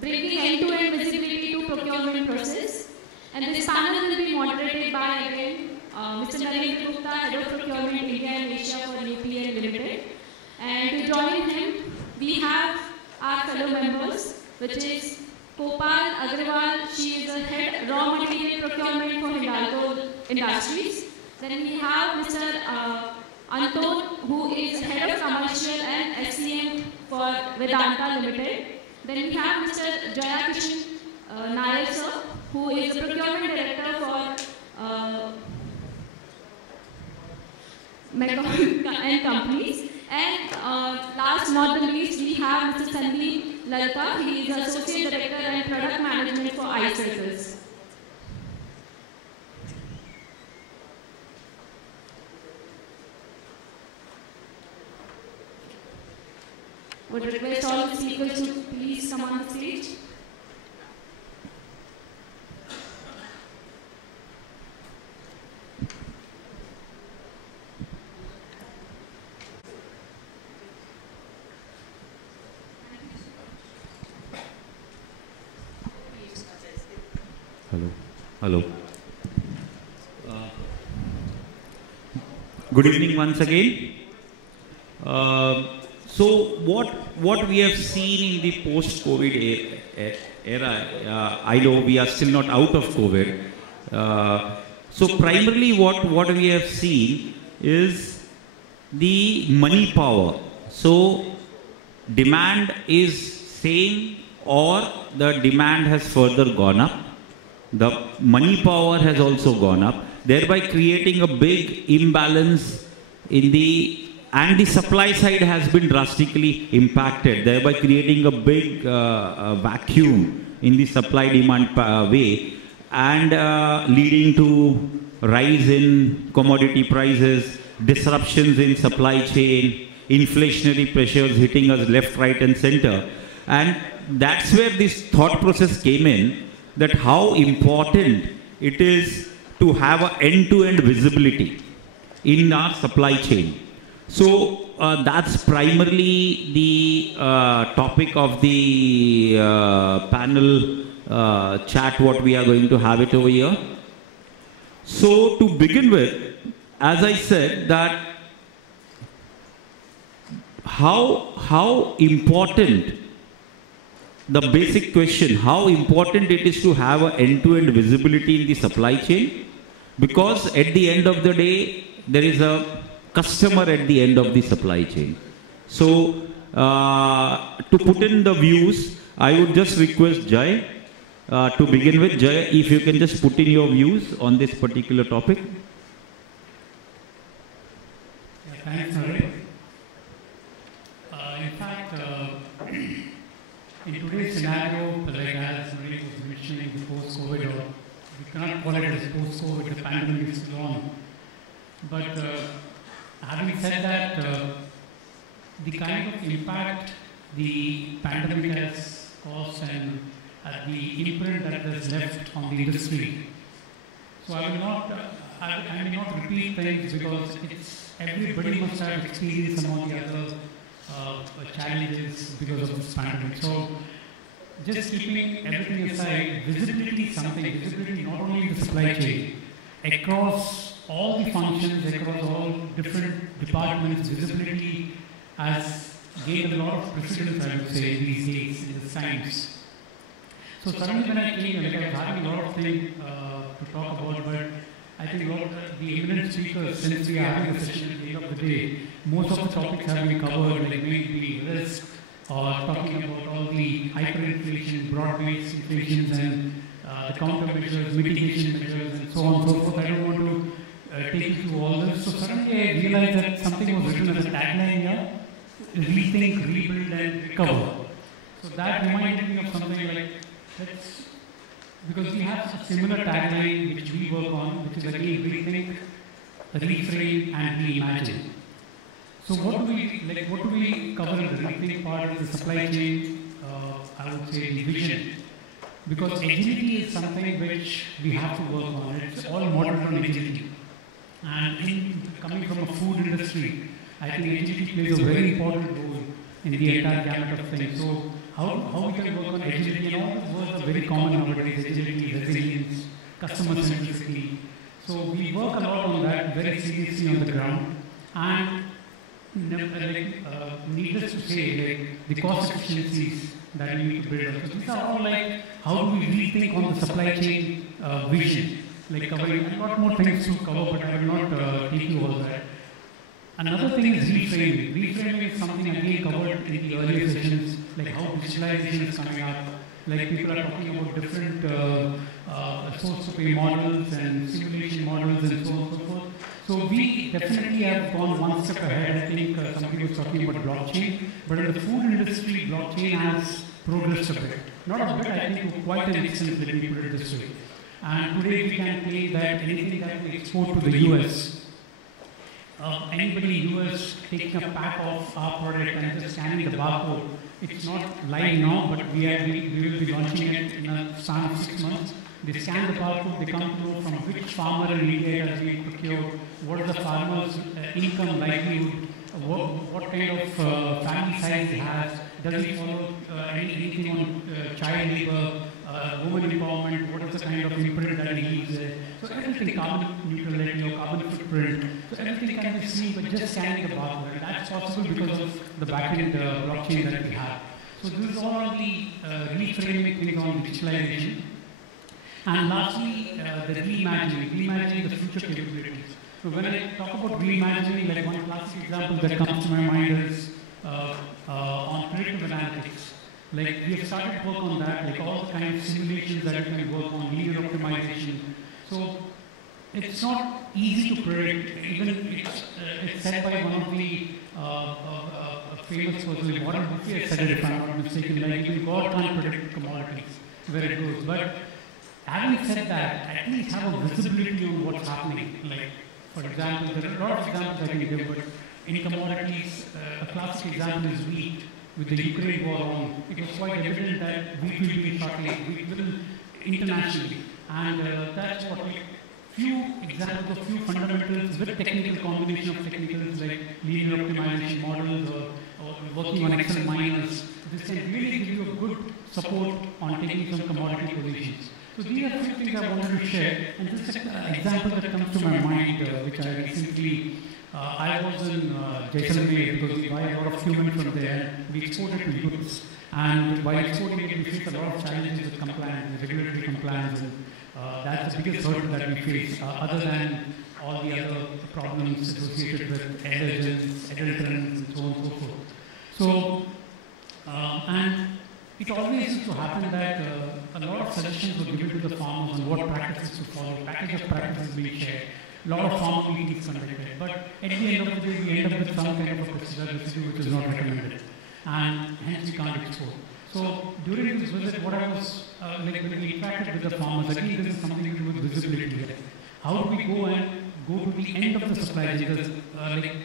bringing end-to-end visibility to procurement process. And this panel will be moderated by, again, Mr. Narendra Gupta, Head of Procurement India and Asia for UPL Limited. And to join him, we have our fellow members, which is Kopal, Agrawal. She is the Head Raw Material Procurement for Hindalco Industries. Then we have Mr. Anton, who is Head of Commercial and SCM for Vedanta Limited. Then we have Mr. Jayakrishnan Nair, sir, who is the Procurement Director for McCormick and companies. And last not the least, we have Mr. Sandeep Lalka. He is Associate Director and Product Management for Icertis. Would request all the speakers to please come on the stage. Hello. Good evening once again. So what we have seen in the post-COVID era, I know we are still not out of COVID. So primarily what we have seen is the money power. So demand is same or the demand has further gone up. The money power has also gone up, thereby creating a big imbalance in and the supply side has been drastically impacted, thereby creating a big vacuum in the supply-demand way and leading to rise in commodity prices, disruptions in supply chain, inflationary pressures hitting us left, right and center. And that's where this thought process came in, that how important it is to have an end-to-end visibility in our supply chain. So that's primarily the topic of the panel chat, what we are going to have it over here. So to begin with, as I said, that how important, the basic question, how important it is to have an end-to-end visibility in the supply chain, because at the end of the day, there is a customer at the end of the supply chain. So, to put in the views, I would just request Jay to begin with. Jay, if you can just put in your views on this particular topic. Yeah, thanks, Nair. In fact, in today's scenario, like as Nair was mentioning, the post-COVID, or we cannot call it as post-COVID, the pandemic is still on. But having said that, the kind of impact the pandemic has caused and the imprint that has left on the industry. So I will not, I may not repeat things because everybody must have experienced some of the other challenges because of this pandemic. So just keeping everything aside, visibility is something, visibility not only in the supply chain, across all the functions, across all different departments, visibility has gained a lot of precedence, I would say, these days, in the times. So suddenly when I came, like I was having a lot of things to talk about, but I think a lot of the eminent speakers, since we are having a session at the end of the day, most of the topics have been covered, like maybe risk, or talking about all the hyperinflation, broad-based inflations, and the countermeasures, mitigation measures, and so on and so forth. I don't want to take you through all this. So suddenly I realized that something was written as a tagline here: rethink, rebuild, and recover. So that reminded me of something like, because we have a similar tagline which we work on, which is again rethink, reframe, and reimagine. So what do we cover in the rethink part of the supply chain? I would say the vision. Because agility is something which we have to work on. It's all modeled on agility. And coming from a food industry, I think agility plays a very important role in the entire gamut of things. So how we can work on agility, and all those words are very common nowadays: agility, resilience, customer centricity. So we work a lot on that very seriously on the ground, and needless to say, the cost efficiencies that we need to build up. So these are all like, how do we rethink on the supply chain vision? Like covering a lot more things to cover, but I will not take you all that. Another thing is reframing. Reframing is something again covered in the earlier sessions, like how digitalization is coming up. Like people are talking about different source to pay models and simulation models and so on and so forth. So we definitely have gone one step ahead. I think somebody was talking about blockchain, but in the food industry, blockchain has progressed a bit. Not a bit, I think to quite an extent, let me put it this way. And today we can claim that anything that we export to the US, anybody in US taking a pack of our product and just scanning the barcode, it's not live now, but we will be launching it in a span of 6 months. They scan the barcode, they come to know from which farmer in India has been procured, what is the farmer's income livelihood, what kind of family size he has, does he follow anything on child labor, women empowerment, what is the kind of imprint that he leaves there. So everything, carbon neutrality or carbon footprint, so everything can be seen by just scanning the barcode. And that's possible because of the backend blockchain that we have. So this is all the reframing things on digitalization. And lastly, the reimagining the future capabilities. So when I talk about reimagining, like one classic example that comes to my mind is on predictive analytics. Like we have started work on that, like all the kind of simulations that you can work on, linear optimization. So it's not easy to predict. Even it's said by one of the famous persons, Warren Buffett said it, if I'm not mistaken, like even God can't predict commodities, where it goes. But having said that, at least have a visibility on what's happening. Like, for example, there are a lot of examples I can give, but in commodities, a classic example is wheat. With the Ukraine war on, it was quite evident that wheat will be shortly, wheat will internationally. And that's what few examples of few fundamentals with technical combination of technicals like linear optimization models or working on Excel miners. This can really give you a good support on taking some commodity positions. So these are a few things I wanted to share. And this is an example that comes to my mind, which I recently, I was in Jayakrishnan because we buy a lot of cumin from there. We export it to Europe. And while exporting it, we face a lot of challenges with compliance, regulatory compliance. And that's the biggest hurdle that we face, other than all the other problems associated with allergens, adulterants, and so on and so forth. So, and it always used to happen that a lot of suggestions were given to the farmers on what practices to follow, package of practices being shared, a lot of farm meetings conducted. But at the end of the day, we end up with some kind of a pesticide residue which is not recommended, and hence we can't export. So during this visit, what I was like when we interacted with the farmers, again this is something to do with visibility. How do we go to the end of the supply chain? Because like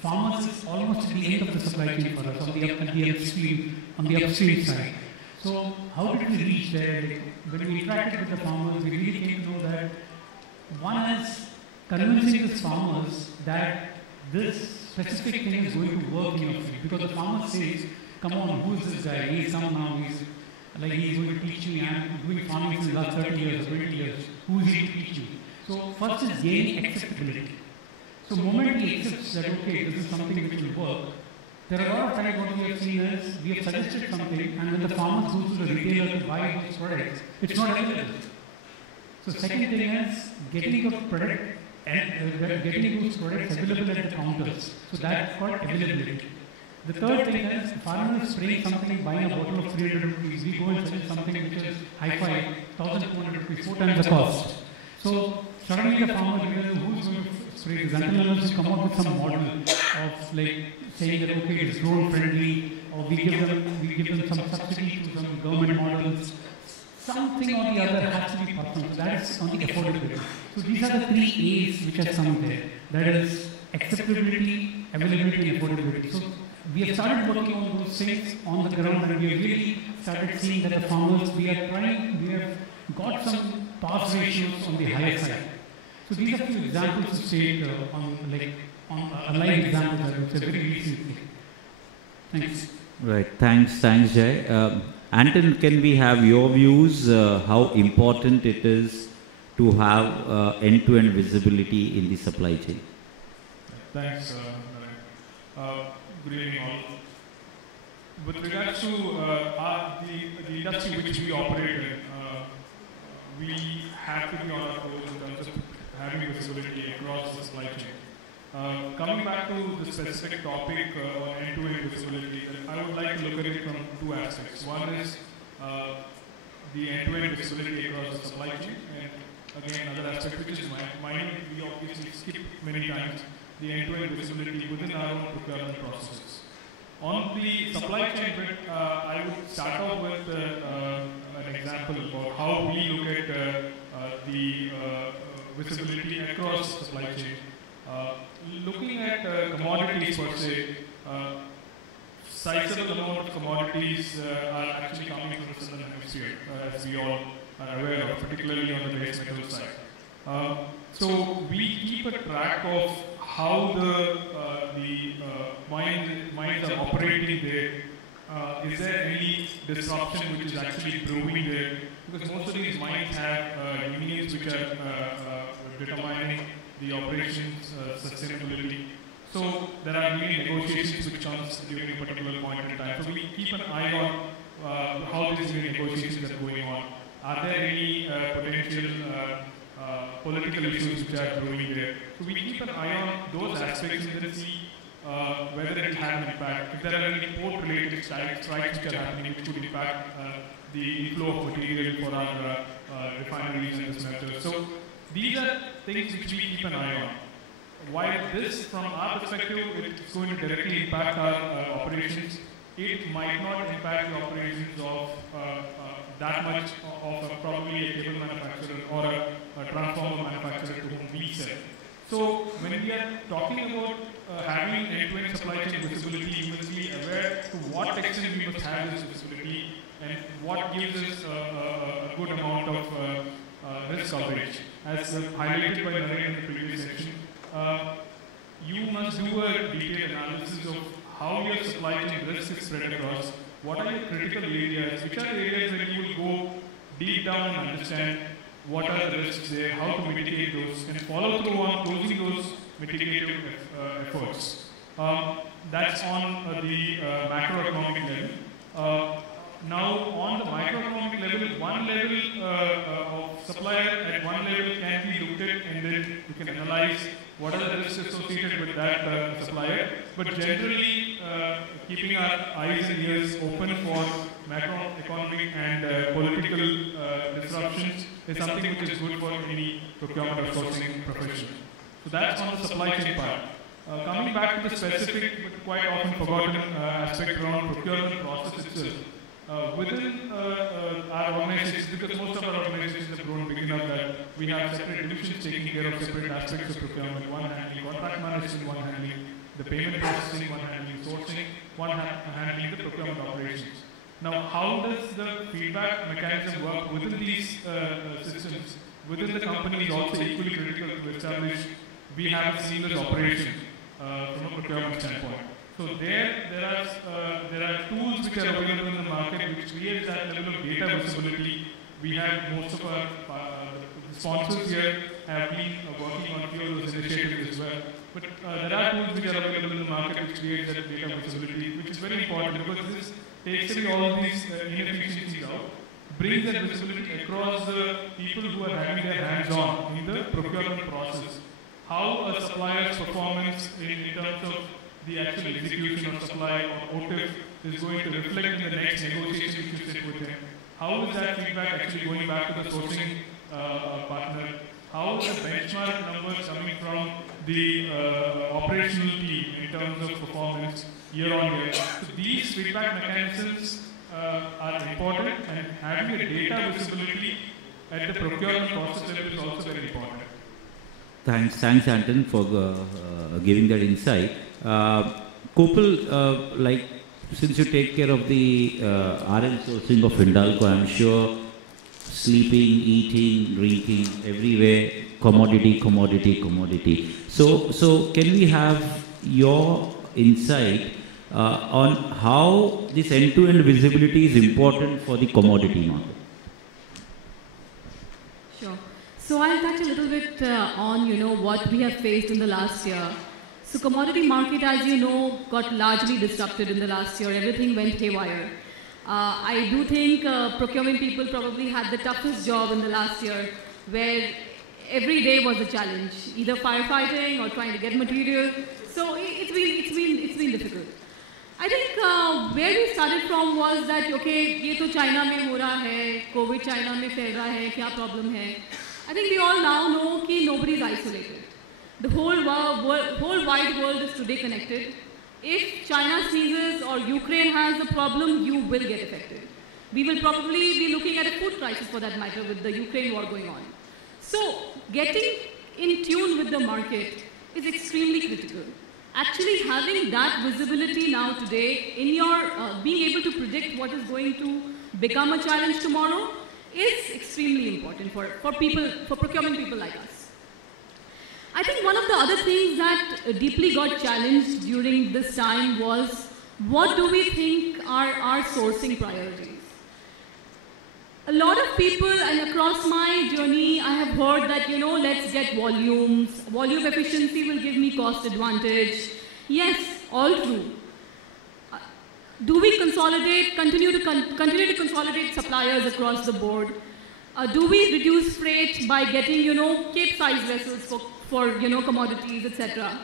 farmers is almost at the end of the supply chain for us on the upstream side. So how did we reach there? Like, when we interacted with the farmers, we really came to know that one is convincing these farmers that this specific thing is going to work in your field. Because the farmer says, come on, who is this guy? He's come now, he's going to teach me. I'm doing farming since the last 30 years, 20 years. Who is he to teach me? So first is gaining acceptability. So the moment he accepts that, okay, this is something which will work, there are a lot of times what we have seen is, we have suggested something, and when the farmers go to the retailer to buy those products, it's not available. So second thing is, getting your product and getting those products available at the counters. So that's called availability. The third thing is, the farmer is spraying something, buying a bottle of 300 rupees, we go and suggest something which is high-fi, 1,200 rupees, 4 times the cost. So suddenly the farmer realizes who is going to spray this. Until unless you come up with some model of like saying that okay, it's drone friendly, or we give them some subsidy to some government models. Something or the other has to be performed. That is on the affordability. So these are the 3 A's which are some there. That is acceptability, availability, and affordability. So we have started working on those things on the ground, and we have really started seeing that the farmers, we have got some pass ratios on the higher side. So these are few examples to state on a live example that I would say very recently. Thanks. Right. Thanks, Jay. Anton, can we have your views how important it is to have end-to-end visibility in the supply chain? Thanks, good evening all. With regards to the industry which we operate in, we have to be on our toes in terms of having visibility across the supply chain. Coming back to the specific topic on end-to-end visibility, I would like to look at it from two aspects. One is the end-to-end visibility across the supply chain, and again another aspect which is minor, we obviously skip many times, the end-to-end visibility within our own procurement processes. On the supply chain bit, I would start off with an example about how we look at the visibility across the supply chain. Looking at commodities per se, sizable amount of commodities are actually coming from the southern hemisphere, as we all are aware of, particularly on the base metal side. So we keep a track of how the mines are operating there. Is there any disruption which is actually brewing there? Because most of these mines have unions which are determining the operations sustainability. So there are many negotiations which comes during a particular point in time. So we keep an eye on how these negotiations are going on. Are there any potential political issues which are brewing there? So we keep an eye on those aspects and then see whether it will have an impact. If there are any port-related strikes which are happening which could impact the inflow of material for our refineries and smelters. So these are things which we keep an eye on. While this, from our perspective, it's going to directly impact our operations, it might not impact the operations of that much of probably a cable manufacturer or a transformer manufacturer to whom we sell. So when we are talking about having end-to-end supply chain visibility, you must be aware to what extent we must have this visibility and what gives us a good amount of risk coverage. As highlighted by Nair in the previous section, you must do a detailed analysis of how your supply chain risk is spread across, what are your critical areas, which are areas where you will go deep down and understand what are the risks there, how to mitigate those, and follow through on closing those mitigative efforts. That's on the macroeconomic level. Now, on the microeconomic level, one level of supplier at one level can be looked at, and then you can analyze what are the risks associated with that supplier. But generally, keeping our eyes and ears open for macroeconomic and political disruptions is something which is good for any procurement or sourcing professional. So that's on the supply chain part. Coming back to the specific but quite often forgotten aspect around procurement process itself. Within our organizations, because most of our organizations have grown big enough that we have separate divisions taking care of separate aspects of procurement, one handling contract management, one handling the payment processing, one handling sourcing, one handling the procurement operations. Now, how does the feedback mechanism work within these systems? Within the company is also equally critical to establish we have a seamless operation from a procurement standpoint. So there are tools which are available in the market which create that level of data visibility. We have most of our sponsors here have been working on a few of those initiatives as well. But there are tools which are available in the market which create that data visibility, which is very important because this takes away all of these inefficiencies out, brings that visibility across the people who are having their hands on in the procurement process. How a supplier's performance in terms of the actual execution of supply or OTIF is going to reflect in the next negotiation which you sit with him. How is that feedback actually going back to the sourcing partner? How is the benchmark numbers coming from the operational team in terms of performance year on year? So these feedback mechanisms are important, and having a data visibility at the procurement process level is also very important. Thanks Anton, for giving that insight. Kopal, like since you take care of the RM sourcing of Hindalco, I'm sure sleeping, eating, drinking, everywhere, commodity. So can we have your insight on how this end-to-end visibility is important for the commodity market. Sure. So I'll touch a little bit on, what we have faced in the last year. So commodity market, as you know, got largely disrupted in the last year. Everything went haywire. I do think procurement people probably had the toughest job in the last year, where every day was a challenge, either firefighting or trying to get material. So it's been difficult. I think where we started from was that, okay, ये तो China में हो रहा है, COVID China में फैल रहा है, क्या problem है? I think we all now know कि nobody is isolated. The whole wide world is today connected. If China sneezes or Ukraine has a problem, you will get affected. We will probably be looking at a food crisis for that matter with the Ukraine war going on. So getting in tune with the market is extremely critical. Actually having that visibility now today in your being able to predict what is going to become a challenge tomorrow is extremely important for procurement people like us. I think one of the other things that deeply got challenged during this time was, what do we think are our sourcing priorities? A lot of people, and across my journey, I have heard that, let's get volumes. Volume efficiency will give me cost advantage. Yes, all true. Do we consolidate, continue to consolidate suppliers across the board? Do we reduce freight by getting, Cape-sized vessels for commodities, etc.?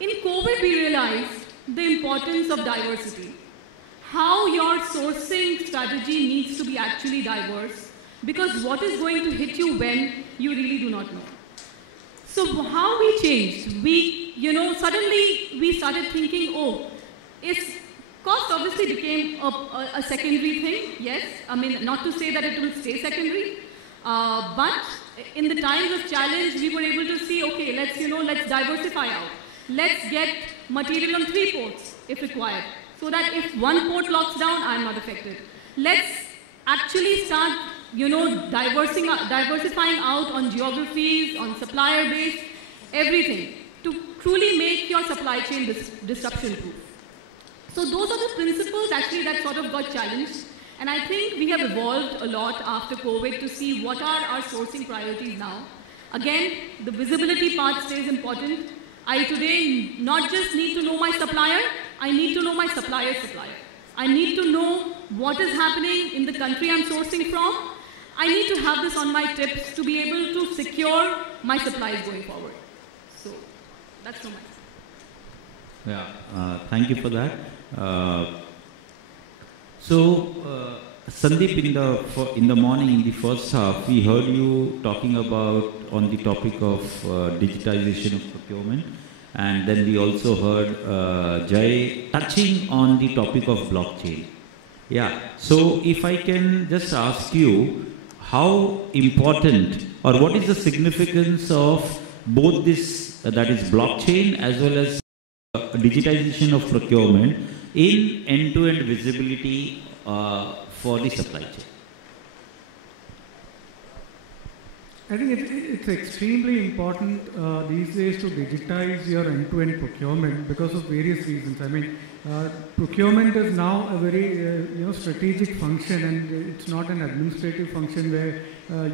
In COVID, we realized the importance of diversity. How your sourcing strategy needs to be actually diverse, because what is going to hit you when, you really do not know. So how we changed? Suddenly we started thinking, cost obviously became a secondary thing, yes. I mean, not to say that it will stay secondary, but in the times of challenge, we were able to see, okay, let's diversify out. Let's get material on 3 ports if required, so that if one port locks down, I'm not affected. Let's actually start, diversifying out on geographies, on supplier base, everything, to truly make your supply chain disruption proof. So those are the principles actually that sort of got challenged. And I think we have evolved a lot after COVID to see what are our sourcing priorities now. Again, the visibility part stays important. I today not just need to know my supplier, I need to know my supplier's supplier. I need to know what is happening in the country I'm sourcing from. I need to have this on my tips to be able to secure my supplies going forward. So that's so much. Yeah, thank you for that. Sandeep, in the morning, in the first half, we heard you talking about on the topic of digitization of procurement, and then we also heard Jay touching on the topic of blockchain. Yeah. So if I can just ask you, how important or what is the significance of both this, that is blockchain, as well as digitization of procurement in end-to-end visibility for the supply chain? I think it's extremely important these days to digitize your end-to-end procurement because of various reasons. I mean, procurement is now a very strategic function, and it's not an administrative function where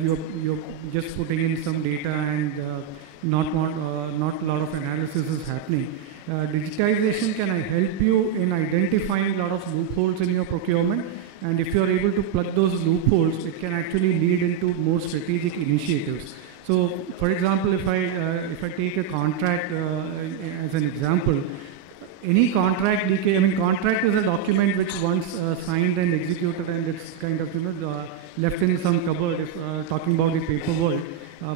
you're just putting in some data and not a lot of analysis is happening. Digitization can help you in identifying a lot of loopholes in your procurement, and if you are able to plug those loopholes, it can actually lead into more strategic initiatives. So, for example, if I take a contract as an example, any contract leakage, I mean, contract is a document which once signed and executed, and it's kind of left in some cupboard, talking about the paper world.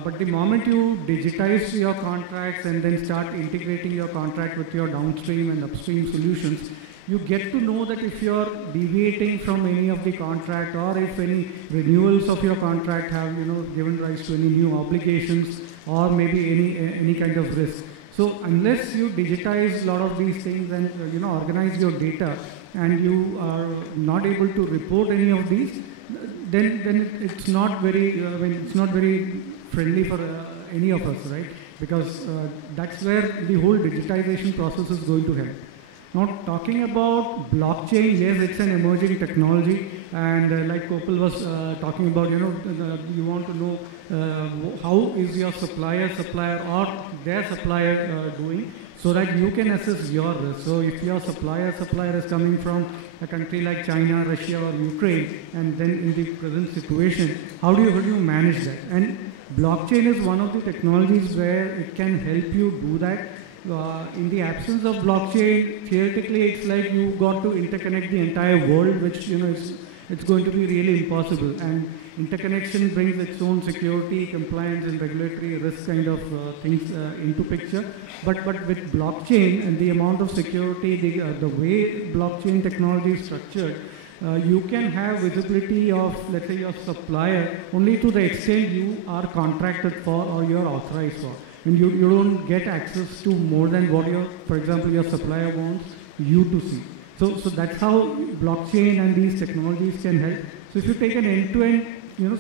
But the moment you digitize your contracts and then start integrating your contract with your downstream and upstream solutions, you get to know that if you're deviating from any of the contract, or if any renewals of your contract have given rise to any new obligations, or maybe any kind of risk. So unless you digitize a lot of these things and organize your data, and you are not able to report any of these, then it's not very friendly for any of us, right? Because that's where the whole digitization process is going to help. Now, talking about blockchain, yes, it's an emerging technology, and like Kopal was talking about, you want to know how is your supplier or their supplier doing, so that you can assess your risk. So if your supplier is coming from a country like China, Russia, or Ukraine, and then in the present situation, how do you manage that? And blockchain is one of the technologies where it can help you do that. In the absence of blockchain, theoretically, it's like you got to interconnect the entire world, which it's going to be really impossible. And interconnection brings its own security, compliance, and regulatory risk kind of things into picture. But with blockchain and the amount of security, the way blockchain technology is structured, you can have visibility of, let's say, your supplier only to the extent you are contracted for or you're authorized for. And you don't get access to more than what for example, your supplier wants you to see. So that's how blockchain and these technologies can help. So if you take an end-to-end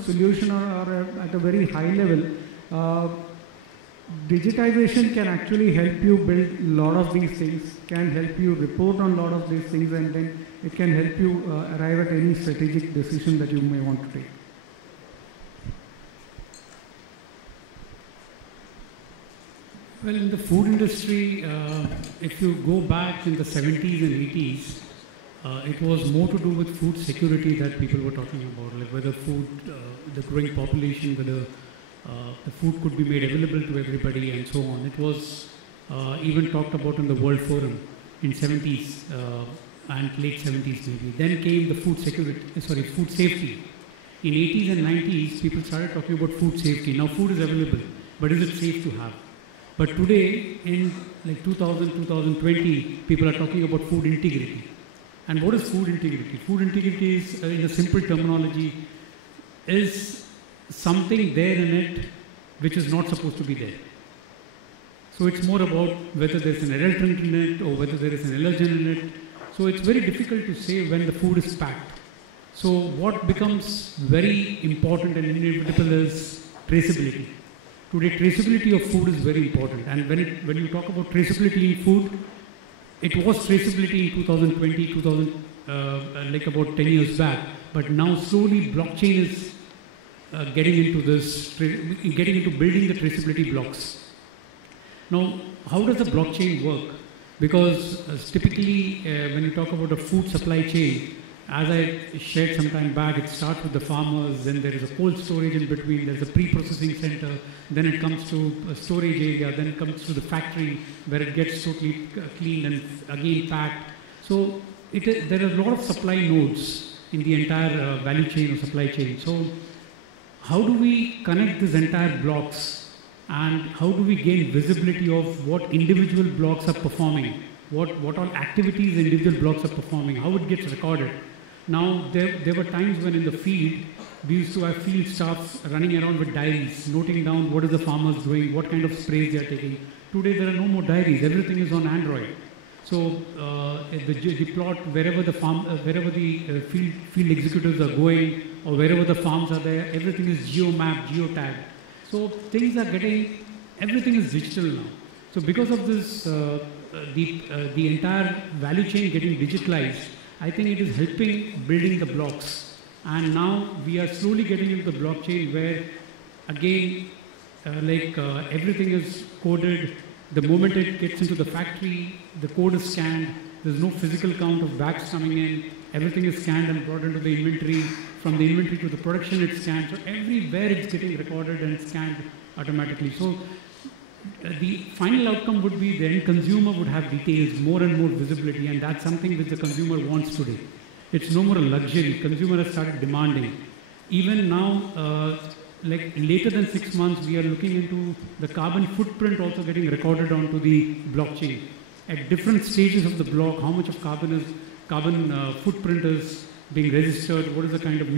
solution or at a very high level, digitization can actually help you build a lot of these things, can help you report on a lot of these things, and then it can help you arrive at any strategic decision that you may want to take. Well, in the food industry, if you go back in the 70s and 80s, it was more to do with food security that people were talking about, like whether food, the growing population, whether the food could be made available to everybody and so on. It was even talked about in the World Forum in 70s and late 70s maybe. Then came the food safety. In 80s and 90s, people started talking about food safety. Now food is available, but is it safe to have? But today, in like 2020, people are talking about food integrity. And what is food integrity? Food integrity is, in a simple terminology, is something there in it which is not supposed to be there. So it's more about whether there's an adulterant in it or whether there is an allergen in it. So it's very difficult to say when the food is packed. So what becomes very important and inevitable is traceability. Today, traceability of food is very important. And when you talk about traceability in food, it was traceability in 2020, like about 10 years back. But now slowly blockchain is getting into building the traceability blocks. Now, how does the blockchain work? Because typically, when you talk about a food supply chain, as I shared some time back, it starts with the farmers, then there is a cold storage in between, there's a pre-processing center, then it comes to a storage area, then it comes to the factory where it gets totally cleaned and again packed. So there are a lot of supply nodes in the entire value chain or supply chain. So how do we connect these entire blocks, and how do we gain visibility of what individual blocks are performing, what all activities individual blocks are performing, how it gets recorded? Now, there were times when in the field, we used to have field staffs running around with diaries, noting down what is the farmers doing, what kind of sprays they are taking. Today, there are no more diaries. Everything is on Android. So, the plot, wherever the field executives are going, or wherever the farms are there, everything is geo-mapped, geo-tagged. So, everything is digital now. So, because of this, the entire value chain getting digitalized, I think it is helping building the blocks. And now we are slowly getting into the blockchain where, again, everything is coded. The moment it gets into the factory, the code is scanned. There's no physical count of bags coming in. Everything is scanned and brought into the inventory. From the inventory to the production, it's scanned. So everywhere it's getting recorded and scanned automatically. So the final outcome would be the end consumer would have details, more and more visibility, and that's something which the consumer wants today. It's no more a luxury. Consumer has started demanding. Even now, like later than 6 months, we are looking into the carbon footprint also getting recorded onto the blockchain. At different stages of the block, how much of carbon footprint is being registered, what is the kind of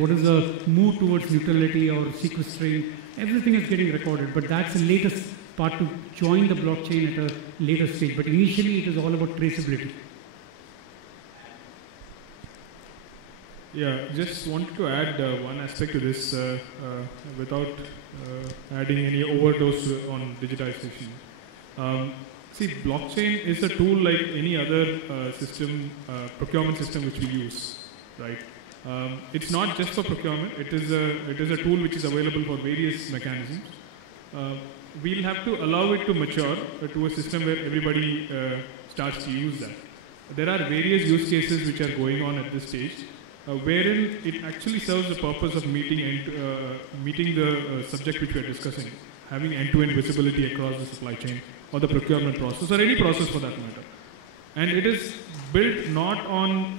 what is the move towards neutrality or sequestering, everything is getting recorded, but that's the latest part to join the blockchain at a later stage. But initially, it is all about traceability. Yeah, just wanted to add one aspect to this without adding any overdose on digitization. See, blockchain is a tool like any other system, procurement system which we use, right? It's not just for procurement. It is a tool which is available for various mechanisms. We'll have to allow it to mature to a system where everybody starts to use that. There are various use cases which are going on at this stage, wherein it actually serves the purpose of meeting the subject which we are discussing, having end-to-end visibility across the supply chain or the procurement process or any process for that matter. And it is built not on,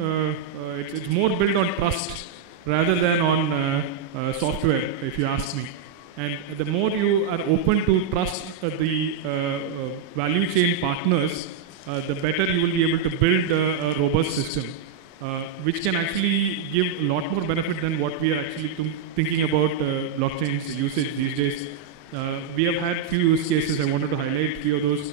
it's more built on trust rather than on software, if you ask me. And the more you are open to trust the value chain partners, the better you will be able to build a robust system, which can actually give a lot more benefit than what we are actually thinking about blockchain's usage these days. We have had few use cases. I wanted to highlight few of those.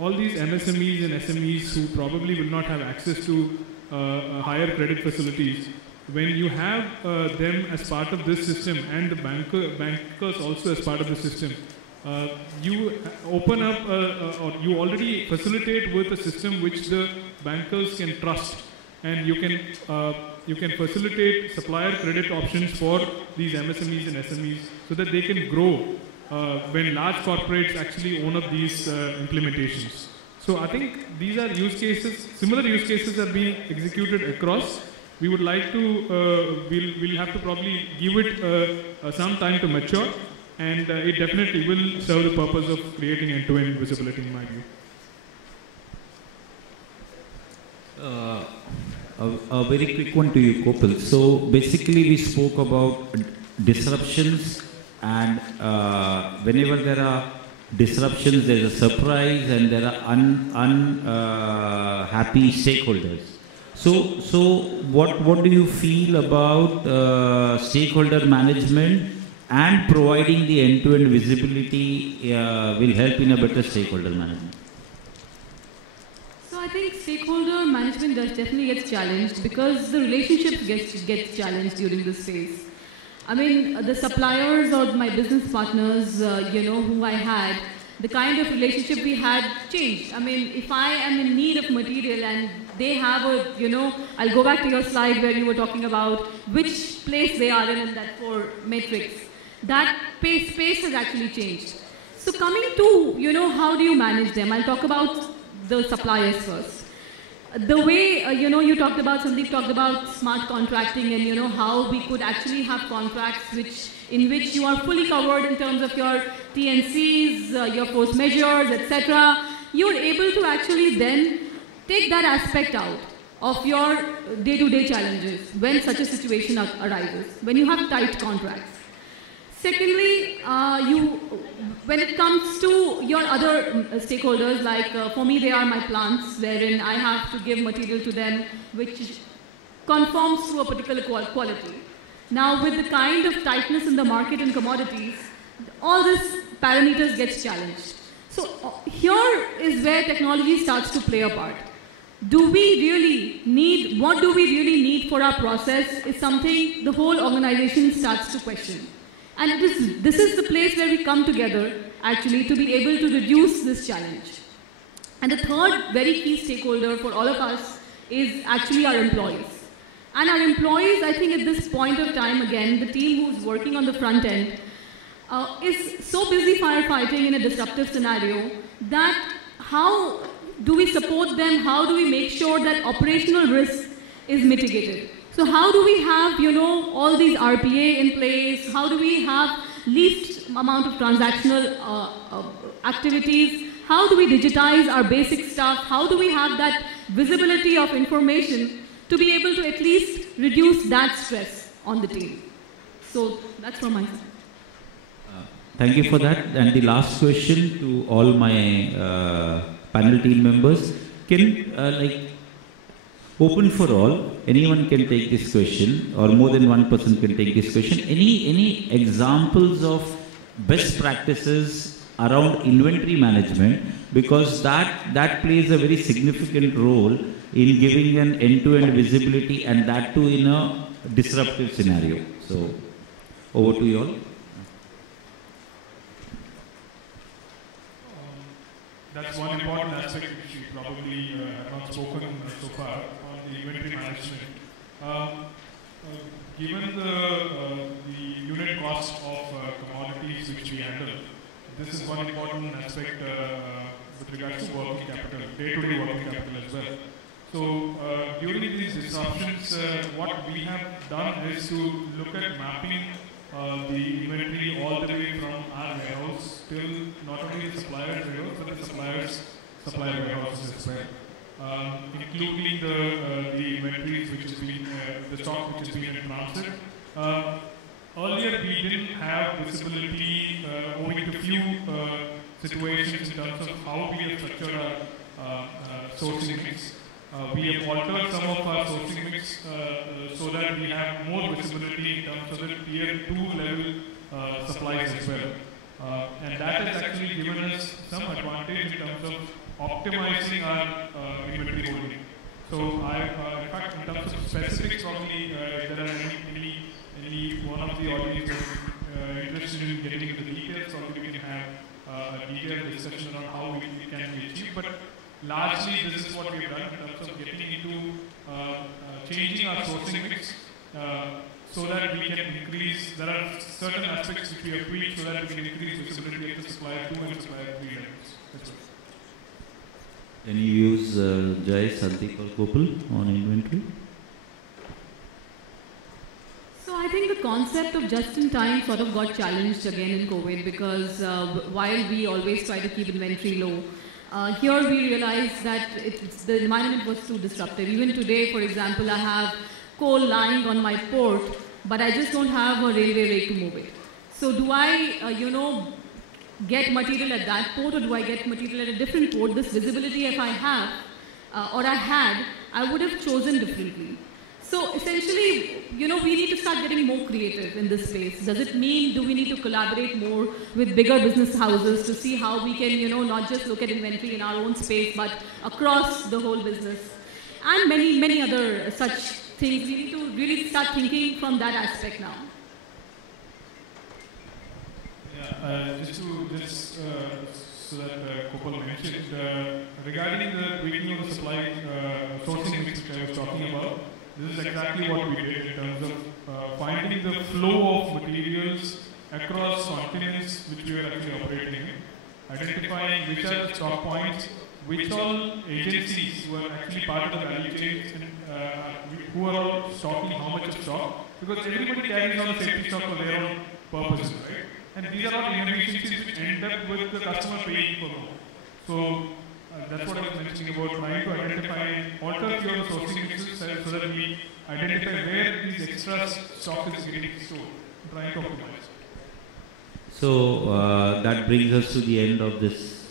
All these MSMEs and SMEs who probably will not have access to higher credit facilities, when you have them as part of this system and the bankers also as part of the system, you open up or you already facilitate with a system which the bankers can trust, and you can facilitate supplier credit options for these MSMEs and SMEs so that they can grow when large corporates actually own up these implementations. So I think these are use cases, similar use cases are being executed across. We would like to, we'll have to probably give it some time to mature, and it definitely will serve the purpose of creating end-to-end visibility in my view. A very quick one to you, Kopal. So basically we spoke about disruptions, and whenever there are disruptions, there is a surprise and there are unhappy stakeholders. So what do you feel about stakeholder management and providing the end-to-end visibility will help in a better stakeholder management? So I think stakeholder management definitely gets challenged because the relationships gets challenged during this phase. I mean, the suppliers or my business partners, who I had, the kind of relationship we had changed. I mean, if I am in need of material and they have a, I'll go back to your slide where you were talking about which place they are in that 4 matrix. That space has actually changed. So coming to, how do you manage them? I'll talk about the suppliers first. The way, you talked about, Sandeep talked about smart contracting and, how we could actually have contracts in which you are fully covered in terms of your TNCs, your force measures, etc. You're able to actually then take that aspect out of your day-to-day challenges when such a situation arises, when you have tight contracts. Secondly, when it comes to your other stakeholders, like for me they are my plants, wherein I have to give material to them which conforms to a particular quality. Now with the kind of tightness in the market and commodities, all these parameters gets challenged. So here is where technology starts to play a part. What do we really need for our process is something the whole organization starts to question. And this is the place where we come together actually to be able to reduce this challenge. And the third very key stakeholder for all of us is actually our employees. And our employees, I think at this point of time, again, the team who's working on the front end is so busy firefighting in a disruptive scenario that how do we support them? How do we make sure that operational risk is mitigated? So how do we have, all these RPA in place? How do we have least amount of transactional activities? How do we digitize our basic stuff? How do we have that visibility of information to be able to at least reduce that stress on the team? So that's from my side. Thank you for that. And the last question to all my panel team members, can open for all, anyone can take this question, or more than one person can take this question. Any examples of best practices around inventory management, because that plays a very significant role in giving an end-to-end visibility, and that too in a disruptive scenario. So over to you all. that's one important aspect which we probably have not spoken so far on the inventory management. Given the unit cost of commodities which we handle, this is one important aspect with regards to working capital, day-to-day working capital as well. So during these disruptions, what we have done is to look at mapping the inventory all the way from our warehouse till not only the supplier's warehouse, but the supplier warehouses as well. Including the inventories which has been, the stock which has been in transit. Earlier we didn't have visibility owing to few situations in terms of how we have structured our sourcing mix. We have altered some of our sourcing mix so that we have more visibility in terms of the tier 2 level supplies as well. And that has actually given us some advantage in terms of optimizing our inventory holding. So in fact, in terms of specifics, probably if there are any one of the audience interested in getting into the details, probably we can have a detailed discussion on how we can be achieved. But largely, this is what we have done in terms of getting into changing our sourcing mix so that we can increase. There are certain aspects which we have tweaked so that we can increase visibility at the supplier 2 and supplier 3 levels. Any views, Jay, Sandeep or Kopal on inventory? So I think the concept of just-in-time sort of got challenged again in COVID because while we always try to keep inventory low, here we realized that the environment was too disruptive. Even today, for example, I have coal lying on my port, but I just don't have a railway rake to move it. So do I, get material at that port, or do I get material at a different port? This visibility, if I have, or I had, I would have chosen differently. So essentially, we need to start getting more creative in this space. Does it mean, do we need to collaborate more with bigger business houses to see how we can, not just look at inventory in our own space, but across the whole business? And many, many other such things. We need to really start thinking from that aspect now. Just so that Kopal mentioned, regarding the tweaking of the supply sourcing mix which I was talking about, this is exactly what we did in terms of finding the flow of materials across continents which we were actually operating in, identifying which are the stock points, which all agencies were actually part of the value chain, and who are all stocking how much of stock, because everybody carries on a safety stock for their own purposes, right? And these are all inefficiencies which end up with the customer paying for more. So that's what I was mentioning about trying to identify, alter your sourcing mixes so that we identify where these extra stock is getting stored, trying to optimize. So that brings us to the end of this.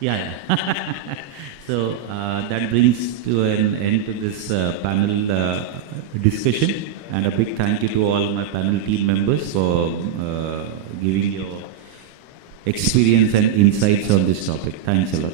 Yeah. So that brings to an end to this panel discussion, and a big thank you to all my panel team members for giving your experience and insights on this topic. Thanks a lot.